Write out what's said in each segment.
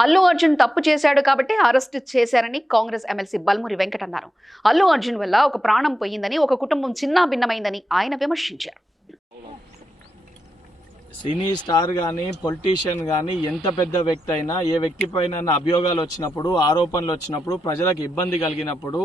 అల్లు అర్జున్ తప్పు చేశాడు కాబట్టి అరెస్ట్ చేశారని కాంగ్రెస్ ఎమ్మెల్సీ బల్మురి వెంకట్ అన్నారు. అల్లు అర్జున్ వల్ల ఒక ప్రాణం పోయిందని ఒక కుటుంబం చిన్నా భిన్నమైందని ఆయన విమర్శించారు. సినీ స్టార్ కానీ పొలిటీషియన్ కానీ ఎంత పెద్ద వ్యక్తి అయినా ఏ వ్యక్తి పైన అభియోగాలు వచ్చినప్పుడు ఆరోపణలు వచ్చినప్పుడు ప్రజలకు ఇబ్బంది కలిగినప్పుడు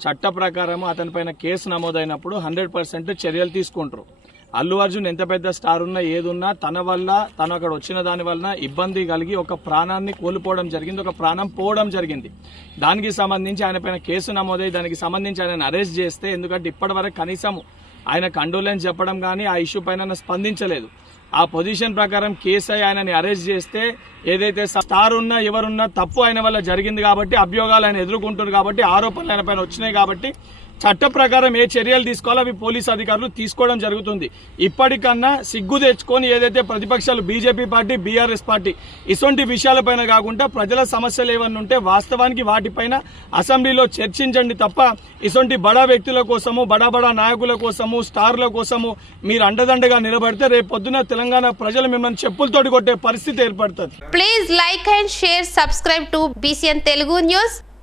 చట్ట ప్రకారం అతనిపైన కేసు నమోదైనప్పుడు హండ్రెడ్ పర్సెంట్ చర్యలు తీసుకుంటారు. అల్లు అర్జున్ ఎంత పెద్ద స్టార్ ఉన్నా ఏదున్నా తన వల్ల తను అక్కడ వచ్చిన దాని వలన ఇబ్బంది కలిగి ఒక ప్రాణాన్ని కోల్పోవడం జరిగింది ఒక ప్రాణం పోవడం జరిగింది. దానికి సంబంధించి ఆయన పైన కేసు నమోదై దానికి సంబంధించి ఆయనను అరెస్ట్ చేస్తే ఎందుకంటే ఇప్పటివరకు కనీసం ఆయన కండోలెన్స్ చెప్పడం కానీ ఆ ఇష్యూ పైన స్పందించలేదు. ఆ పొజిషన్ ప్రకారం కేసీఐ ఆయనని అరెస్ట్ చేస్తే ఏదైతే స్టార్ ఉన్నా ఎవరున్నా తప్పు ఆయన వల్ల జరిగింది కాబట్టి అభియోగాలు ఆయన ఎదుర్కొంటున్నారు కాబట్టి ఆరోపణలు ఆయన పైన వచ్చినాయి కాబట్టి చట్ట ప్రకారం ఏ చర్యలు తీసుకోవాలో అవి పోలీస్ అధికారులు తీసుకోవడం జరుగుతుంది. ఇప్పటికన్నా సిగ్గు తెచ్చుకొని ఏదైతే ప్రతిపక్షాలు బీజేపీ పార్టీ బీఆర్ఎస్ పార్టీ ఇటువంటి విషయాలపైన కాకుండా ప్రజల సమస్యలు ఏమన్నా ఉంటే వాస్తవానికి వాటిపైన అసెంబ్లీలో చర్చించండి తప్ప ఇటువంటి బడా వ్యక్తుల కోసము బడా బడా నాయకుల కోసము స్టార్ల కోసము మీరు అండదండగా నిలబడితే రేపు పొద్దున తెలంగాణ ప్రజలు మిమ్మల్ని చెప్పులతోటి కొట్టే పరిస్థితి ఏర్పడుతుంది. Please like and share subscribe to BCN Telugu news